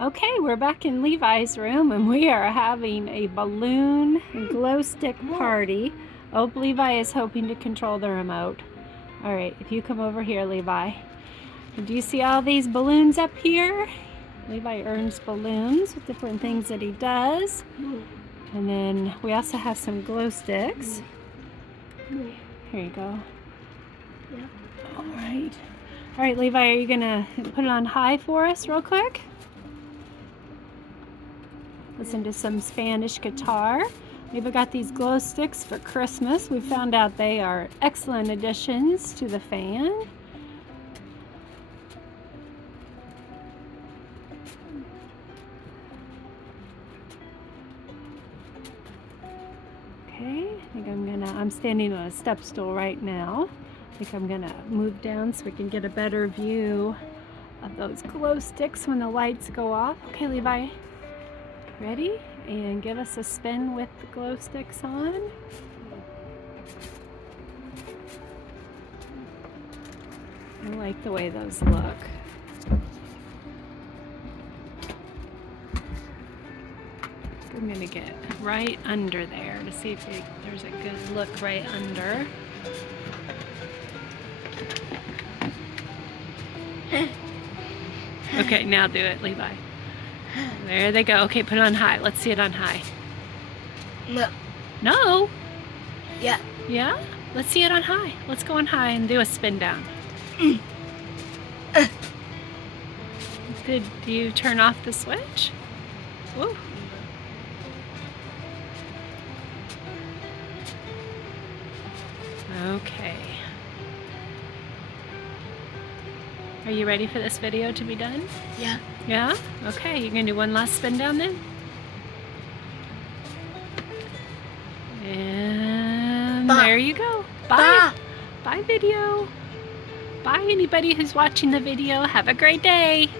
Okay, we're back in Levi's room and we are having a balloon glow stick party. Oh, Levi is hoping to control the remote. All right, if you come over here, Levi. Do you see all these balloons up here? Levi earns balloons with different things that he does. And then we also have some glow sticks. Here you go. Yeah. All right. All right, Levi, are you gonna put it on high for us real quick? Listen to some Spanish guitar. We've got these glow sticks for Christmas. We found out they are excellent additions to the fan. Okay, I think I'm standing on a step stool right now. I think I'm gonna move down so we can get a better view of those glow sticks when the lights go off. Okay, Levi, ready? And give us a spin with the glow sticks on. I like the way those look. I'm gonna get right under there to see if there's a good look right under. Okay, now do it, Levi. There they go. Okay, put it on high. Let's see it on high. No. No? Yeah. Yeah? Let's see it on high. Let's go on high and do a spin down. Did you turn off the switch? Whoa. Okay. Are you ready for this video to be done? Yeah. Yeah? Okay, you're gonna do one last spin down then? And there you go. Bye. Bye video. Bye anybody who's watching the video. Have a great day.